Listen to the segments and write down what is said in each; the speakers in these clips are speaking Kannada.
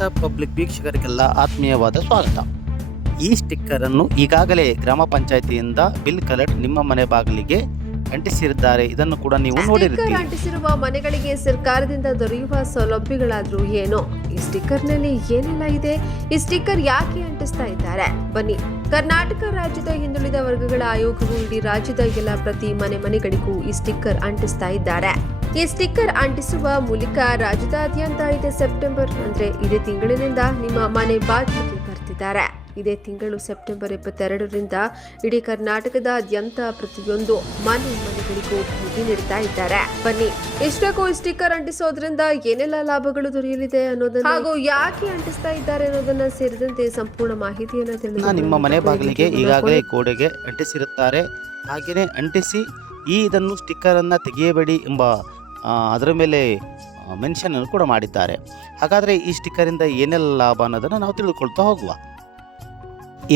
ವಾಟ್ಸ್ ಆಪ್ ಪಬ್ಲಿಕ್ ವೀಕ್ಷಕರಿಗೆಲ್ಲ ಆತ್ಮೀಯವಾದ ಸ್ವಾಗತ. ಈ ಸ್ಟಿಕ್ಕರ್ ಅನ್ನು ಈಗಾಗಲೇ ಗ್ರಾಮ ಪಂಚಾಯಿತಿಯಿಂದ ಬಿಲ್ ಕಲೆಕ್ಟ್ ನಿಮ್ಮ ಮನೆ ಬಾಗಿಲಿಗೆ ಅಂಟಿಸಿರುತ್ತಾರೆ. ಇದನ್ನು ಕೂಡ ನೀವು ನೋಡಿರುತ್ತೀರಿ. ಅಂಟಿಸಿರುವ ಮನೆಗಳಿಗೆ ಸರ್ಕಾರದಿಂದ ದೊರೆಯುವ ಸೌಲಭ್ಯಗಳಾದ್ರೂ ಏನೋ, ಈ ಸ್ಟಿಕ್ಕರ್ ನಲ್ಲಿ ಏನೆಲ್ಲ ಇದೆ, ಈ ಸ್ಟಿಕ್ಕರ್ ಯಾಕೆ ಅಂಟಿಸ್ತಾ ಇದ್ದಾರೆ, ಬನ್ನಿ. ಕರ್ನಾಟಕ ರಾಜ್ಯದ ಹಿಂದುಳಿದ ವರ್ಗಗಳ ಆಯೋಗವು ಇಡೀ ರಾಜ್ಯದ ಎಲ್ಲ ಪ್ರತಿ ಮನೆಗಳಿಗೂ ಈ ಸ್ಟಿಕ್ಕರ್ ಅಂಟಿಸ್ತಾ ಇದ್ದಾರೆ. ಈ ಸ್ಟಿಕ್ಕರ್ ಅಂಟಿಸುವ ಮೂಲಕ ರಾಜ್ಯದಾದ್ಯಂತ ಇದೇ ಸೆಪ್ಟೆಂಬರ್ ಅಂದ್ರೆ ಇದೇ ತಿಂಗಳಿನಿಂದ ನಿಮ್ಮ ಮನೆ ಬಾಗಿಲಿಗೆ ಬರ್ತಿದ್ದಾರೆ. ಇದೇ ತಿಂಗಳು ಸೆಪ್ಟೆಂಬರ್ 22ರಿಂದ ಇಡೀ ಕರ್ನಾಟಕದಾದ್ಯಂತ ಪ್ರತಿಯೊಂದು ಮನೆಗಳಿಗೂ ಭೇಟಿ ನೀಡ್ತಾ ಇದ್ದಾರೆ. ಬನ್ನಿ, ಇಷ್ಟಕ್ಕೂ ಈ ಸ್ಟಿಕ್ಕರ್ ಅಂಟಿಸೋದ್ರಿಂದ ಏನೆಲ್ಲ ಲಾಭಗಳು ದೊರೆಯಲಿದೆ ಅನ್ನೋದನ್ನ ಹಾಗೂ ಯಾಕೆ ಅಂಟಿಸ್ತಾ ಇದ್ದಾರೆ ಅನ್ನೋದನ್ನ ಸೇರಿದಂತೆ ಸಂಪೂರ್ಣ ಮಾಹಿತಿಯನ್ನು ತಿಳಿದು ನಿಮ್ಮ ಮನೆ ಬಾಗಿಲಿಗೆ ಈಗಾಗಲೇ ಗೋಡೆಗೆ ಅಂಟಿಸಿರುತ್ತಾರೆ. ಹಾಗೆಯೇ ಅಂಟಿಸಿ ಇದನ್ನು ಸ್ಟಿಕ್ಕರ್ ಅನ್ನ ತೆಗೆಯಬೇಡಿ ಎಂಬ ಅದರ ಮೇಲೆ ಮೆನ್ಷನ್ ಅನ್ನು ಕೂಡ ಮಾಡಿದ್ದಾರೆ. ಹಾಗಾದರೆ ಈ ಸ್ಟಿಕ್ಕರಿಂದ ಏನೆಲ್ಲ ಲಾಭ ಅನ್ನೋದನ್ನು ನಾವು ತಿಳಿದುಕೊಳ್ತಾ ಹೋಗುವ.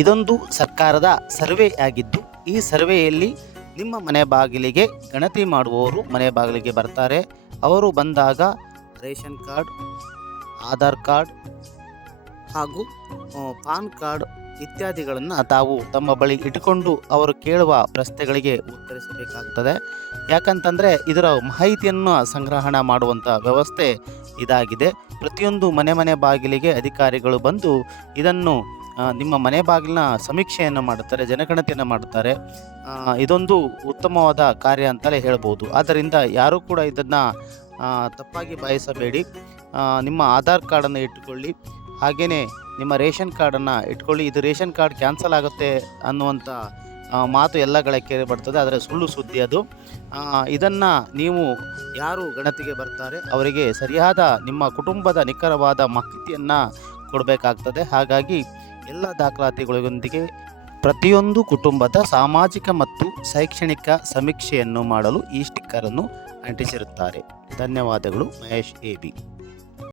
ಇದೊಂದು ಸರ್ಕಾರದ ಸರ್ವೆ ಆಗಿದ್ದು, ಈ ಸರ್ವೆಯಲ್ಲಿ ನಿಮ್ಮ ಮನೆ ಬಾಗಿಲಿಗೆ ಗಣತಿ ಮಾಡುವವರು ಮನೆ ಬಾಗಿಲಿಗೆ ಬರ್ತಾರೆ. ಅವರು ಬಂದಾಗ ರೇಷನ್ ಕಾರ್ಡ್, ಆಧಾರ್ ಕಾರ್ಡ್ ಹಾಗೂ ಪಾನ್ ಕಾರ್ಡ್ ಇತ್ಯಾದಿಗಳನ್ನು ತಾವು ತಮ್ಮ ಬಳಿ ಇಟ್ಟುಕೊಂಡು ಅವರು ಕೇಳುವ ಪ್ರಶ್ನೆಗಳಿಗೆ ಉತ್ತರಿಸಬೇಕಾಗುತ್ತದೆ. ಯಾಕಂತಂದರೆ ಇದರ ಮಾಹಿತಿಯನ್ನು ಸಂಗ್ರಹಣೆ ಮಾಡುವಂಥ ವ್ಯವಸ್ಥೆ ಇದಾಗಿದೆ. ಪ್ರತಿಯೊಂದು ಮನೆ ಬಾಗಿಲಿಗೆ ಅಧಿಕಾರಿಗಳು ಬಂದು ಇದನ್ನು ನಿಮ್ಮ ಮನೆ ಬಾಗಿಲಿನ ಸಮೀಕ್ಷೆಯನ್ನು ಮಾಡುತ್ತಾರೆ, ಜನಗಣತಿಯನ್ನು ಮಾಡುತ್ತಾರೆ. ಇದೊಂದು ಉತ್ತಮವಾದ ಕಾರ್ಯ ಅಂತಲೇ ಹೇಳ್ಬೋದು. ಆದ್ದರಿಂದ ಯಾರೂ ಕೂಡ ಇದನ್ನು ತಪ್ಪಾಗಿ ಭಾವಿಸಬೇಡಿ. ನಿಮ್ಮ ಆಧಾರ್ ಕಾರ್ಡನ್ನು ಇಟ್ಟುಕೊಳ್ಳಿ, ಹಾಗೆಯೇ ನಿಮ್ಮ ರೇಷನ್ ಕಾರ್ಡನ್ನು ಇಟ್ಕೊಳ್ಳಿ. ಇದು ರೇಷನ್ ಕಾರ್ಡ್ ಕ್ಯಾನ್ಸಲ್ ಆಗುತ್ತೆ ಅನ್ನುವಂಥ ಮಾತು ಎಲ್ಲ ಕೇಳಿ ಬರ್ತದೆ, ಆದರೆ ಸುಳ್ಳು ಸುದ್ದಿ ಅದು. ಇದನ್ನು ನೀವು ಯಾರು ಗಣತಿಗೆ ಬರ್ತಾರೆ ಅವರಿಗೆ ಸರಿಯಾದ ನಿಮ್ಮ ಕುಟುಂಬದ ನಿಖರವಾದ ಮಾಹಿತಿಯನ್ನು ಕೊಡಬೇಕಾಗ್ತದೆ. ಹಾಗಾಗಿ ಎಲ್ಲ ದಾಖಲಾತಿಗಳೊಂದಿಗೆ ಪ್ರತಿಯೊಂದು ಕುಟುಂಬದ ಸಾಮಾಜಿಕ ಮತ್ತು ಶೈಕ್ಷಣಿಕ ಸಮೀಕ್ಷೆಯನ್ನು ಮಾಡಲು ಈ ಸ್ಟಿಕ್ಕರನ್ನು ಅಂಟಿಸಿರುತ್ತಾರೆ. ಧನ್ಯವಾದಗಳು. ಮಹೇಶ್ AB.